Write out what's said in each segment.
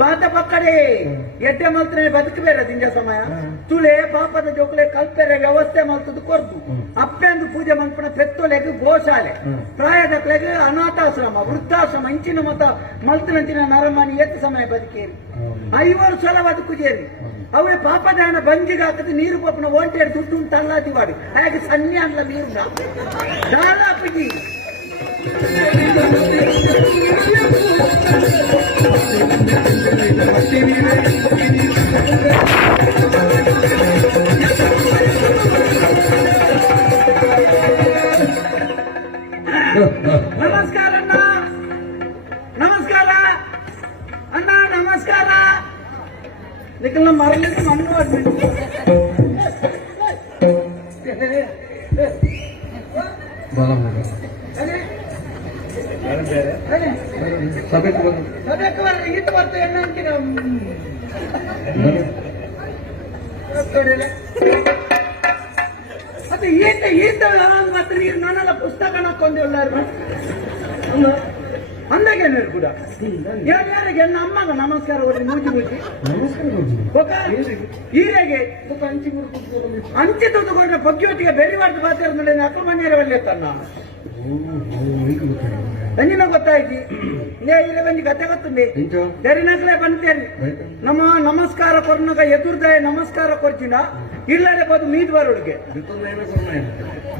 ಪಾತ ಪಕ್ಕಡೆ ಎಡ್ಡೆ ಮಲ್ತನೆ ಬದುಕಬೇರೆ ದಿಂಜ ಸಮಯ ತುಳೆ ಪಾಪದ ಜೋಕಲೆ ಕಲ್ಪೆರೆ ವ್ಯವಸ್ಥೆ ಮಲ್ತದ್ದು ಕೊರ್ದು ಅಪ್ಪೆಂದು ಪೂಜೆ ಮಲ್ಪನ ಪೆತ್ತೊಲೆಗೆ ಗೋಶಾಲೆ ಪ್ರಾಯದಕ್ಲೆಗೆ ಅನಾಥಾಶ್ರಮ ವೃದ್ಧಾಶ್ರಮ ಇಂಚಿನ ಮತ ಮಲ್ತನಂತಿನ ನರಮನಿ ಎತ್ತು ಸಮಯ ಬದುಕೇರಿ 5 ವರ್ಷ ಬದುಕುಜೇರಿ ಅವೇ ಪಾಪದಾನ ಬಂಜಿಗೆ ಹಾಕದು ನೀರು ಪಪ್ಪನ ಓಂಟೇರು ದುಡ್ಡು ತಲ್ಲಾತಿ ಮಾಡಿ ಹಾಗೆ ಸನ್ನಿ ಅಲ್ಲ ನೀರು ದಾಲಾಪಜಿ ನಮಸ್ಕಾರ ಅಣ್ಣ ನಮಸ್ಕಾರ ಅಣ್ಣ ನಮಸ್ಕಾರ ನಿಖಲ್ನ ಮರಲಿಕ್ಕೆ ಮಣ್ಣು ಮಾಡ್ಬಿಟ್ಟು ಈತ ಬರ್ತ ಎಣ್ಣ ಅಂತೀರ ಅದು ಈತ ಮಾತ್ರ ನೀರು ನಾನೆಲ್ಲ ಪುಸ್ತಕ ಹಾಕೊಂಡು ಎಲ್ಲಾರು ಅಂದಾಗೇನು ಕೂಡ ಯಾರಿಗೆ ಎನ್ನ ಅಮ್ಮಗ ನಮಸ್ಕಾರ ಹೊರಗೆ ಮೂಜಿ ಮೂಜಿ ಹೀರೆಗೆ ಅಂಚಿ ತುಕೊಂಡ್ರೆ ಬಗ್ಗಿಯೊಟ್ಟಿಗೆ ಬೆರಿವಾರ್ದು ಬಾತಿರ ಮೇಲೆ ಅಪ್ಪಮನೇರ ಒಳ್ಳೆ ತನ್ನ ನಂಜಿನ ಗೊತ್ತಾಯ್ತಿ ಇಲ್ಲ ಬಂದು ಕತೆ ಗೊತ್ತುಂಡಿ ತೆರಿನಕ್ಲೆ ಬಂತೇರಿ ನಮ್ಮ ನಮಸ್ಕಾರ ಕೊರ್ನಗ ಎದುರ್ದಾಯ ನಮಸ್ಕಾರ ಕೊರ್ಚಿನ ಇಲ್ಲದೆ ಬದು ಮೀದ್ವಾರೊಳಗೆ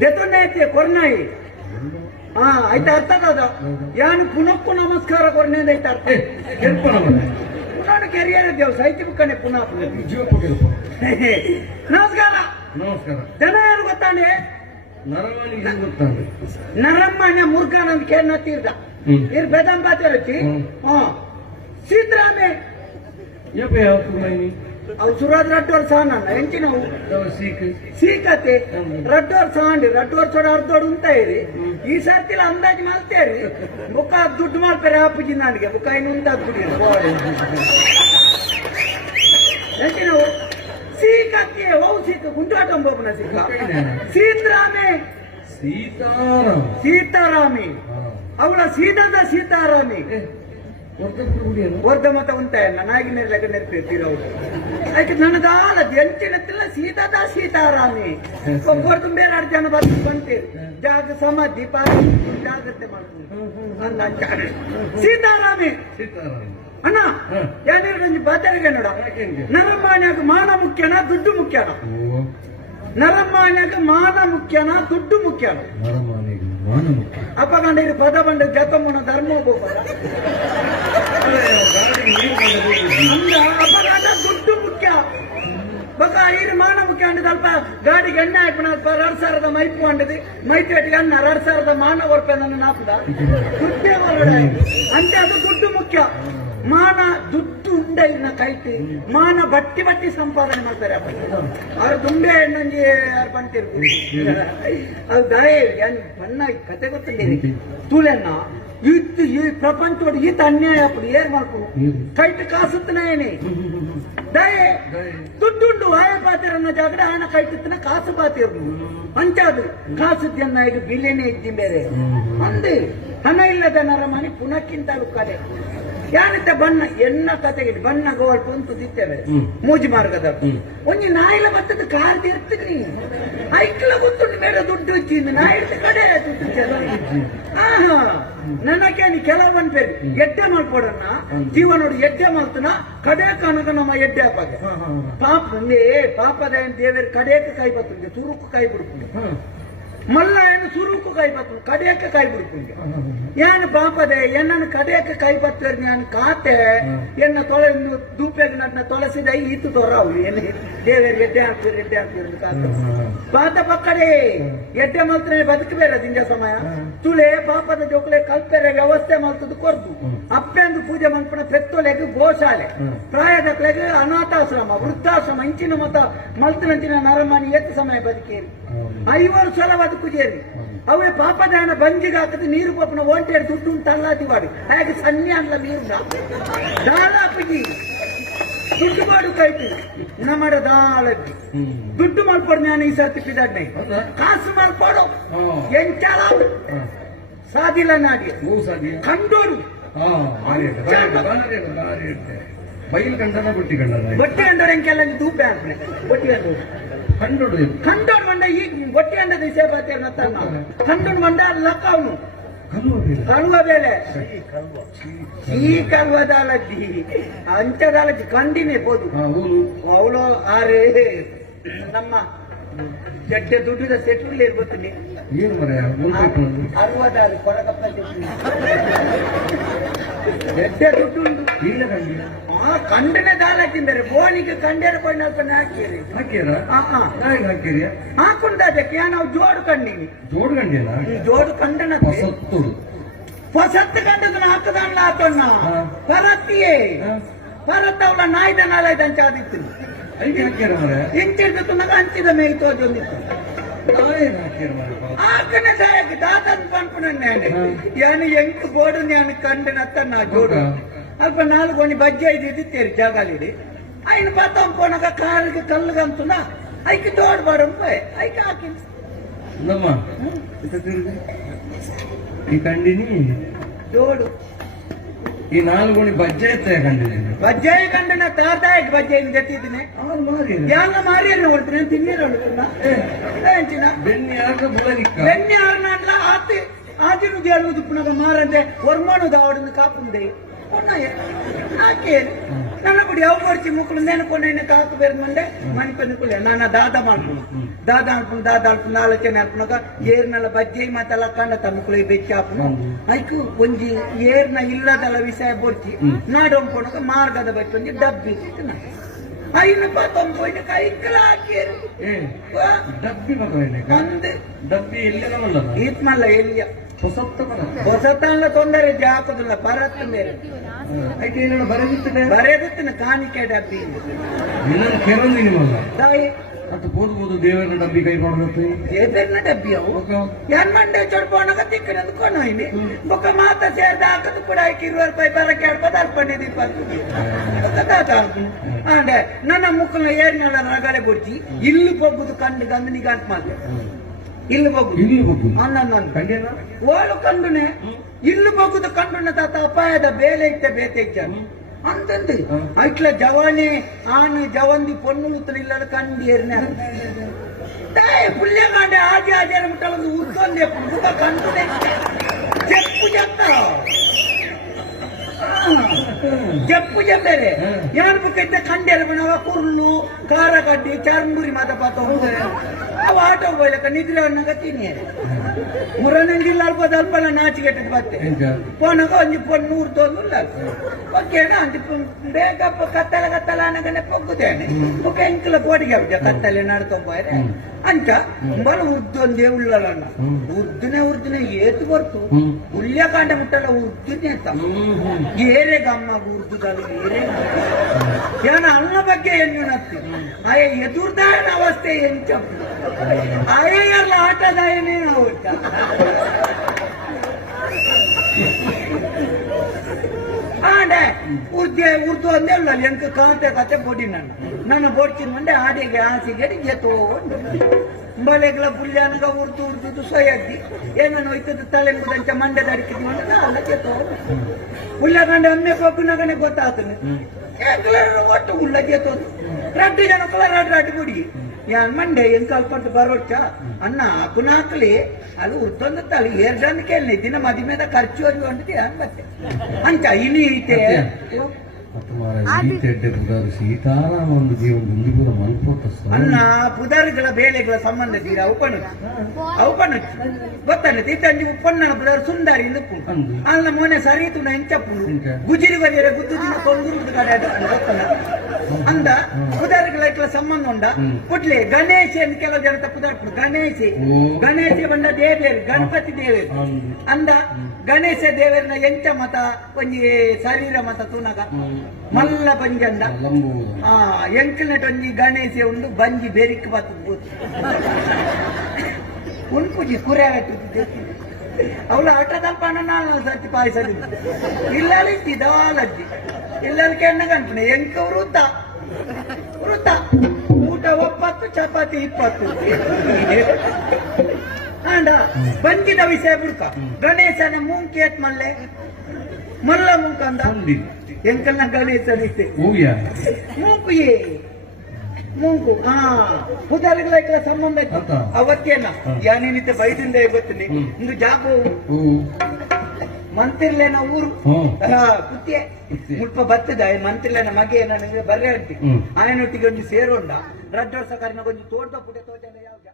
ದೆತೊಂದೆ ಐತಿ ಕೊರ್ನಾಯಿ ಹಾ ಆಯ್ತಾ ಅರ್ಥ ಕಾದ ಯಾನ್ ಪುನಕ್ಕು ನಮಸ್ಕಾರ ಕೊರ್ನೆ ಐತ ಅರ್ಥ ಪುನಃ ಕೆರಿಯರ್ ದೇವ್ ಸಾಹಿತ್ಯ ಬುಕ್ಕನೆ ಪುನಃ ನಮಸ್ಕಾರ ನಮಸ್ಕಾರ ಜನ ಯಾರು ಗೊತ್ತಾನೆ ನರಮ್ಮಣ್ಣ ಮುರ್ಗಾನಂದ್ ಕೇರ್ನ ತೀರ್ಥ ಇರ್ ಬೇದಂ ಬಾತಿರತಿ ಸೀತಾರಾಮೆ ಅವು ಸುರಾದ್ ರಡ್ಡೋರ್ ಸಾನ ಎಂಚಿ ನಾವು ಸೀಕತೆ ರಡ್ಡೋರ್ ಸಾಂಡಿ ರಡ್ಡೋರ್ ಚೋಡ ಅರ್ಧೋಡ್ ಉಂಟ ಇರಿ ಈ ಸರ್ತಿಲ ಅಂದಾಜು ಮಾಡ್ತೇರಿ ಬುಕ್ಕ ದುಡ್ಡು ಮಾಡ್ತಾರೆ ಆಪುಜಿ ನನಗೆ ಬುಕ್ಕ ಇನ್ನು ಉಂಟಾದ್ ಬಿಡಿ ಎಂಚಿ ನಾವು ಸೀಕಕ್ಕೆ ಓ ಸೀಕ ಗುಂಟಾಟಂಬೋಬನ ಸೀಕ ಸೀತಾರಾಮೆ ಸೀತಾರಾಮಿ ಅವಳ ಸೀತಾದ ಸೀತಾರಾಮಿ ವರ್ಧ ಮತ ಉಂಟಾಯಲ್ಲ ನಾಗಿನ ಲೆಕ್ಕ ನೆನಪಿರ್ತೀರವ್ರು ಯಾಕೆ ನನಗಾಲ ಎಂಚಿನತ್ತಿಲ್ಲ ಸೀತಾದ ಸೀತಾರಾಮಿ ಒಬ್ಬರು ಬೇರೆ ಜನ ಬರ್ತು ಬಂತೀರಿ ಜಾಗ ಸಮಾಧಿ ಪಾರಿ ಜಾಗ್ರತೆ ಮಾಡ್ತೀನಿ ಸೀತಾರಾಮಿ ಅಣ್ಣ ಯಾರು ಬಾತಾರಿಗೆ ನೋಡ ನರಮಾನ್ಯಾಗ ಮಾನ ಮುಖ್ಯನಾ ದುಡ್ಡು ಮುಖ್ಯನ ನರಮಾನ್ಯಾಗ ಮಾನ ಮುಖ್ಯನ ದುಡ್ಡು ಮುಖ್ಯನ ಅಪ್ಪ ಕಂಡ ಪದ ಬಂಡ ಜತಮ್ಮನ ಧರ್ಮ ಅಪ್ಪ ದುಡ್ಡು ಮುಖ್ಯ ಬಕ ಐದು ಮಾನ ಮುಖ್ಯ ಅಂಡ್ ಸ್ವಲ್ಪ ಗಾಡಿಗೆ ಎಣ್ಣೆ ಹಾಕೋಣ 2000 ಮೈಪು ಅಂಡದಿ ಮೈತೇಟಿಗೆ ಅನ್ನ 2000 ಮಾನ ರೂಪಾಯಿ ನನ್ನ ನಾಪದ ದುಡ್ಡೇ ಹೊರಗಡೆ ಅಂತೆ ಅದು ದುಡ್ಡು ಮುಖ್ಯ ಮಾನ ದುಡ್ಡು ಉಂಡ ಇನ್ನ ಕೈತಿ ಮಾನ ಬಟ್ಟಿ ಬಟ್ಟಿ ಸಂಪಾದನೆ ಮಾಡ್ತಾರೆ ಅವ್ರು ದುಂಡೆ ಹೆಣ್ಣಂಜಿ ಯಾರು ಬಂತಿರ್ಬೋದು ಅದು ದಯ ಬಣ್ಣ ಕತೆ ಗೊತ್ತಿಲ್ಲ ತೂಲೆನ್ನ ಇತ್ತು ಈ ಪ್ರಪಂಚೋಡು ಈತ ಅನ್ಯಾಯ ಅಪ್ಪಡು ಏನ್ ಮಾಡ್ಕೊಂಡು ಕೈಟ್ ಕಾಸುತ್ತನೇನೆ ದಯ ದುಡ್ಡುಂಡು ಆಯ ಪಾತಿರನ್ನ ಜಾಗಡೆ ಆನ ಕೈಟಿತ್ತನ ಕಾಸು ಪಾತಿರ್ನು ಅಂಚಾದು ಕಾಸುದ್ಯನ್ನ ಈಗ ಬಿಲೇನೆ ಇದ್ದಿ ಬೇರೆ ಅಂದೆ ಹಣ ಇಲ್ಲದ ನರಮನಿ ಪುನಕ್ಕಿಂತಲೂ ಕಲೆ ಯಾನಿತ್ತ ಬಣ್ಣ ಎನ್ನ ಕತೆಗೆ ಬಣ್ಣ ಗೋಲ್ ಕುಂತು ದಿತ್ತೇವೆ ಮೂಜಿ ಮಾರ್ಗದ ಒಂಜಿ ನಾಯಿಲ ಬತ್ತದ ಕಾರ್ ತೀರ್ತೀನಿ ಐಕ್ಲ ಗೊತ್ತುಂಟು ಬೇರೆ ದುಡ್ಡು ಇಚ್ಚಿಂದು ನಾ ಇಡ್ತ ಕಡೆ ದುಡ್ಡು ಆಹಾ ನನಗೇನು ಕೆಲವೊಂದು ಬೇರೆ ಎಡ್ಡೆ ಮಾಡ್ಕೊಡನ್ನ ಜೀವನೋಡು ಎಡ್ಡೆ ಮಾಡ್ತನ ಕಡೆ ಕನಕ ನಮ್ಮ ಎಡ್ಡೆ ಹಾಪಾಗೆ ಪಾಪ ಪಾಪದ ದೇವರ ಕಡೆಯಕ್ಕೆ ಕೈ ಬರ್ತುಂಗೆ ತುರುಕು ಕೈ ಬಿಡ್ಕೊಂಡು ಮಲ್ಲ ಏನು ಸುರುಕು ಕೈ ಬತ್ತು ಕಡೆಯಕ್ಕೆ ಕೈ ಬಿಡ್ಕೊಂಡು ಏನು ಪಾಪದೆ ಎನ್ನನ್ನು ಕಡೆಯಕ್ಕೆ ಕೈ ಬತ್ತರ್ ನಾನು ಕಾತೆ ಎನ್ನ ತೊಳೆ ದೂಪೆಗೆ ನನ್ನ ತೊಳಸಿದ ಈತು ತೊರವು ಏನು ದೇವರಿಗೆ ಎಡ್ಡೆ ಹಾಕ್ತಿರು ಕಾತೆ ಪಾತ ಪಕ್ಕಡೆ ಎಡ್ಡೆ ಮಲ್ತನೆ ಬದುಕಬೇರೆ ದಿಂಜ ಸಮಯ ತುಳೆ ಪಾಪದ ಜೋಕಲೆ ಕಲ್ಪೆರೆ ವ್ಯವಸ್ಥೆ ಮಲ್ತದ್ದು ಕೊರ್ದು ಅಪ್ಪೆಂದು ಪೂಜೆ ಮಲ್ಪನ ಪೆತ್ತೊಲೆಗೆ ಗೋಶಾಲೆ ಪ್ರಾಯದಕ್ಲೆಗೆ ಅನಾಥಾಶ್ರಮ ವೃದ್ಧಾಶ್ರಮ ಇಂಚಿನ ಮತ ಮಲ್ತನಂತಿನ ನರಮನಿ ಎತ್ತು ಸಮಯ ಬದುಕೇರಿ 5 ವರ್ಷ ಬದುಕುಜೇರಿ ಅವೇ ಪಾಪದಾನ ಬಂಜಿಗೆ ಹಾಕದು ನೀರು ಪಪ್ಪನ ಓಂಟೇರು ದುಡ್ಡು ತಲ್ಲಾತಿ ಮಾಡಿ ಹಾಗೆ ಸನ್ನಿ ಅಲ್ಲ ನೀರು ದಾಲಾಪಜಿ ದುಡ್ಡು ಮಾಡು ಕೈತಿ ನಮ್ಮ ದಾಳಜ್ಜಿ ದುಡ್ಡು ಮಾಡ್ಕೊಡು ನಾನು ಈ ಸರ್ತಿ ಪಿದಾಡ್ನೆ ಕಾಸು ಮಾಡ್ಕೊಡು ಎಂಚಾಲ ಸಾದಿಲ್ಲ ನಾಡಿ ಕಂಡೂರು ಬೈಲ್ ಕಂಡನ ಬಟ್ಟಿ ಕಂಡನ ಬಟ್ಟಿ ಅಂಡೋರ್ ಹೆಂಗೆಲ್ಲ ತೂಪೆ ಹಾಕ್ನೆ ಬಟ್ಟಿ ಅಂಡೋರ್ ಕಂಡೋಡು ಕಂಡೋರ್ ಮಂಡ ಈಗ ಬಟ್ಟಿ ಅಂಡ ದಿಸೆ ಬಾತಿ ಕಂಡೋರ್ ಮಂಡ ಲಕ್ಕ ಅವನು ಕಲ್ವ ಬೇಲೆ ಈ ಕಲ್ವದಾಲಜ್ಜಿ ಅಂಚದಾಲಜ್ಜಿ ಕಂಡಿನೇ ಬೋದು ಅವಳು ಆರೆ ನಮ್ಮ చెట్టే దుడ్డుద సెట్లు లేకపోతుంది అరవదాలు కొడగప్ప చెట్టే దుడ్డు ಕಂಡನೆ ದಾಲಕ್ಕಿಂದರೆ ಬೋನಿಗೆ ಕಂಡೇರ ಕೊಂಡ ಹಾಕೊಂಡದಕ್ಕೆ ನಾವು ಜೋಡು ಕಂಡಿನಿ ಜೋಡು ಕಂಡನ ಹೊಸತ್ತು ಕಂಡದನ್ನ ಹಾಕದಲ್ಲ ಹಾಕೊಂಡ ಪರತ್ತಿಯೇ ಪರತ್ತ ಅವಳ ನಾಯ್ದ ನಾಳಾಯ್ದಂಚ ಆದಿತ್ತು ಇಂಚಿಡ್ದು ಮಗ ಅಂಚಿದ ಮೇಲೆ ತೋಜೊಂದಿತ್ತು ಆಕನೆ ಸಾಯಕ್ಕೆ ದಾದನ್ ಪನ್ಪುನನ್ನೇ ಯಾನು ಎಂಕ್ ಬೋಡು ನಾನು ಕಂಡನತ್ತ ನಾ ಜೋಡು ಅಲ್ಪ ನಾಲ್ಕು ಒಂದು ಬಜ್ಜೆ ಇದ್ದಿತ್ತೇರಿ ಜಾಗಾಲಿಡಿ ఆయన పతం పోనక కాళ్ళకి కళ్ళు కంతున్నా అయికి తోడబడం పోయి అయికి ఆకి ఈ కండిని జోడు ಈ ನಾಲ್ಕು ಬಜ್ಜೆ ಎತ್ತ ಕಂಡಿನಿ ಬಜ್ಜೆ ಕಂಡನ ತಾತಾಯಕ್ಕೆ ಬಜ್ಜೆ ಗಟ್ಟಿದ್ದೀನಿ ಯಾಂಗ ಮಾರಿ ನೋಡ್ತೀನಿ ತಿನ್ನೀರು ಹೊಡ್ಕೊಂಡ ಬೆಣ್ಣೆ ಯಾಕ ಬುಳಲಿಕ್ಕ ಬೆಣ್ಣೆ ಆರ್ನಾಡ್ಲ ಆತಿ ಆದಿನು ದೇಳು ದುಪ್ಪನಾಗ ಮಾರಂದೆ ಹೊರ್ಮೋನು ದಾವಡನ್ನು ಕಾಪುಂದೆ ನನ್ನప్పుడు ఎవరు ముక్కులు నేనుకొని కాకు పెరుగుండే మని పెనుకులే నాన్న దాదా అనుకున్నాను దాదా అనుకున్న ఆలోచన అనుకున్నాక ఏర్నల బజ్జి మా తలకండ తమ్ముకులు ಬೆಚ್ಚಾಪು ಐಕು ಒಂಜಿ ಏರ್ನ ಇಲ್ಲದಲ್ಲ ವಿಷಯ ಬೊರ್ಚಿ ನಾಡೊಂಪೊನಕ ಮಾರ್ಗದ ಬಚ್ಚೊಂಜಿ ಡಬ್ಬಿ ಐನ ಪತ್ತೊಂದು ಪೋಯಿನ ಕೈಕಲ ಹಾಕಿರು ಡಬ್ಬಿ ಮಗ ಡಬ್ಬಿ ಎಲ್ಲಿ ಈತ್ಮಲ್ಲ ಎಲ್ಲಿಯ ಹೊಸತನ ತೊಂದರೆ ಜಾಕದಿಲ್ಲ ಬರತ್ತ ಮೇಲೆ ಬರೆದಿತ್ತಿನ ಕಾಣಿಕೆ ಡಬ್ಬಿ ತಾಯಿ ಅದು ಬೋದು ದೇವರ ಡಬ್ಬಿ ಕೈ ಕೊಡಬೇಕು ದೇವರನ ಡಬ್ಬಿ ಅವು ಏನ್ ಮಂಡೆ ಚೊಡ್ಬೋಣಗ ತಿಕ್ಕನ ಅಂದ್ಕೊಂಡು ಹೋಯ್ನಿ ಬೊಕ್ಕ ಮಾತ ಸೇರ್ದ ಹಾಕದು ಕೂಡ ಆಯ್ಕೆ 20 ರೂಪಾಯಿ ಬರಕ್ಕೆ ಹೇಳ್ಬೋದು ಅಲ್ಪಣ್ಣೆ ಅಂದ್ರೆ ನನ್ನ ಮುಕ್ಕನ ಏರ್ನೆಲ್ಲ ರಗಳೆ ಕೊಡ್ತಿ ಇಲ್ಲಿ ಬೊಗ್ಗುದು ಕಂಡು ಗಂದನಿಗೆ ಅಂತ ಮಾಡ್ದೆ ಇಲ್ಲಿ ಬೊಗ್ಗು ಅನ್ನ ಓಳು ಕಂಡುನೆ ಇಲ್ಲಿ ಬೊಗ್ಗುದು ಕಂಡುನ ತಾತ ಅಪಾಯದ ಬೇಲೆ ಇತ್ತೆ ಬೇತೆ ಅಂತಂದು ಐಟ್ಲ ಜವಾನಿ ಆನೆ ಜವಂದಿ ಪೊನ್ನುತ್ತಲಿಲ್ಲ ಕಂಡು ಏರ್ನೆ పుల్యగాండే ఆది ఆచారం ముట్టలు ఉద్దంది ఎప్పుడు కంటునే చెప్పు చెప్పేది ఏనుకైతే కండెలబినవ కుర్లు కారగడ్డి చర్మూరి మత పత ಅವ ಆಟೋ ಹೋಗ್ಲಕ್ಕ ನಿದ್ರೆ ಅನ್ನಗ ತಿನ್ನೇರಿ ಮುರನಂಗಿ ಅಲ್ಪ ಅಲ್ಪನ ನಾಚಿಗೆಟ್ಟದ ಬತ್ತೆ ಪೋನಗ ಒಂಜಿ ಪೊನ್ 100 ತೊಂದು ಓಕೆನ ಅಂತಿ ಬೇಕಪ್ಪ ಕತ್ತಲ ಅನ್ನಗನೆ ಪೊಗ್ಗುದೇನೆ ఒక ಎಂಕಲ ಕೋಟಿಗೆ ಬಿಟ್ಟ ಕತ್ತಲೆ ನಡ್ಕೊಂಬೋಯ್ರೆ ಅಂಚ ಬಲ ಉದ್ದೊಂದೇ ಉಳ್ಳಲನ್ನ ಉರ್ದಿನೇ ಏತು ಬರ್ತು ಉಲ್ಯಕಾಂಡ ಮುಟ್ಟಲ್ಲ ಉರ್ದಿನೇ ಅಂತ ಏರೆ ಗಮ್ಮ ಉರ್ದುದಲ್ಲ ಏರೆ ಏನ ಅನ್ನ ಬಗ್ಗೆ ಏನು ನತ್ತಿ ಆಯ ಎದುರ್ದಾಯನ ಅವಸ್ಥೆ ಎಂಚ ಆಯಲ್ಲ ಆಟದಾಯನೇ ಹೋಗ್ತ ಆಡೆ ಉರ್ದು ಒಂದೇ ಉಳ್ಳ ಎಂಕ ಕಾಂತೆ ಕತೆ ಬೋಡಿ ನನ್ನ ಬೋಡ್ತೀನಿ ಮಂಡೆ ಆಡಿಗೆ ಆಸಿಗೆ ಜೇತೋ ಬಲೆಗಳ ಪುಲ್ಯಾನಗ ಉರ್ದು ಸೊಯ್ಯದ್ದಿ ಏನೋ ಹೋಯ್ತದ ತಲೆಂಗುದಂಚ ಮಂಡ್ಯದ ಅಡಿಕಿದ್ವಿ ಅಂದ್ರೆ ಅಲ್ಲ ಜೇತೋ ಉಳ್ಳಗಂಡೆ ಅಮ್ಮೆ ಕೊಬ್ಬಿನಾಗನೆ ಗೊತ್ತಾಗ್ತಾನೆ ಒಟ್ಟು ಉಳ್ಳ ಜೇತೋದು 2 ಜನ ಕಲರ್ ಬಿಡಿ ಯಾನ್ ಮಂಡೆ ಎಂಕ ಅಲ್ಪಟ್ಟು ಬರೋಚ್ಚ ಅನ್ನ ಹಾಕಲಿ ಅದು ಉರ್ತೊಂದತ್ತಲ್ಲಿ 2 ಜನಕ್ಕೆ ದಿನ ಮದುವೆದ ಖರ್ಚು ಹೊಂದಿದೆ ಮತ್ತೆ ಅಂಚ ಇನಿ ಐತೆ ಸೀತಾರಾಮ ಒಂದು ಜೀವನ ಅನ್ನ ಪುದಾರಿಗಳ ಬೇಳೆಗಳ ಸಂಬಂಧ ತೀರ ಅವಪನು ಗೊತ್ತಾನೆ ತಂಜಿ ಉಪ್ಪಣ್ಣ ಪುದಾರು ಸುಂದರಿ ನುಪ್ಪು ಅಲ್ಲ ಮೊನ್ನೆ ಸರಿತು ಎಂಚಪ್ಪು ಗುಜಿರಿ ಬದಿಯರ ಗುದ್ದು ದಿನ ಕೊಂದು ಕಡೆ ಗೊತ್ತಲ್ಲ ಅಂದ ಪುದಾರಿಗಳ ಸಂಬಂಧ ಉಂಡ ಕುಟ್ಲೆ ಗಣೇಶ ಎಂದು ಕೆಲವು ಜನ ತಪ್ಪುದಾಡ್ತು ಗಣೇಶ ಬಂದ ದೇವೇರು ಗಣಪತಿ ದೇವೇರು ಅಂದ ಗಣೇಶ ದೇವರನ್ನ ಎಂಚ ಮತ ಒಂಜಿ ಶರೀರ ಮತ ತೂನಗ ಮಲ್ಲ ಬಂಜಂದ ಎಂಕಲ್ನಟ್ ಒಂಜಿ ಗಣೇಶ ಉಂಡು ಬಂಜಿ ಬೆರಿಕ್ ಬತ್ತು ಉಂಪುಜಿ ಕುರೆ ಅವಳ ಆಟದಲ್ಪ ನಾನು ಸರ್ತಿ ಪಾಯಿಸಲಿ ಇಲ್ಲಲ್ಲಿ ದವಾಲಜ್ಜಿ ಇಲ್ಲಲ್ಲಿ ಕೆಣ್ಣಗಂಟನೆ ಎಂಕ ವೃತ್ತ ಊಟ 90 ಚಪಾತಿ 20 ಆಂಡ ಬಂಜಿದ ವಿಷಯ ಬಿಡ್ಕ ಗಣೇಶನ ಮೂಂಕಿ ಎತ್ ಮಲ್ಲೆ ಮಲ್ಲ ಮೂಂಕಂದ ಎಂಕಲ್ನ ಗಣೇಶ ಅಡಿತೆ ಹೋಗ್ಯಾ ಮೂಕು ಮೂಗು ಪುದಾರಿಗಳ ಸಂಬಂಧ ಅಂತ. ಅವತ್ತೇನ ಯಾನೇನಿದ್ದೆ ಬೈದಿಂದ ಗೊತ್ತೀನಿ ಇಂದು ಜಾಗು ಮಂತಿರ್ಲೇನ ಊರು ಕುತ್ತಿಯೇ ಮುಲ್ಪ ಬರ್ತದ ಮಂತಿರ್ಲೇನ ಮಗೆ ನನಗೆ ಬರ್ರೆ ಅಂಟಿ ಆಯನೊಟ್ಟಿಗೆ ಒಂದು ಸೇರೋಂಡ ರಡ್ಡ ವರ್ಷ ಕರಿನ ಒಂದು ತೋಟ ಪುಟೆ ತೋಟ ಯಾವ್ದ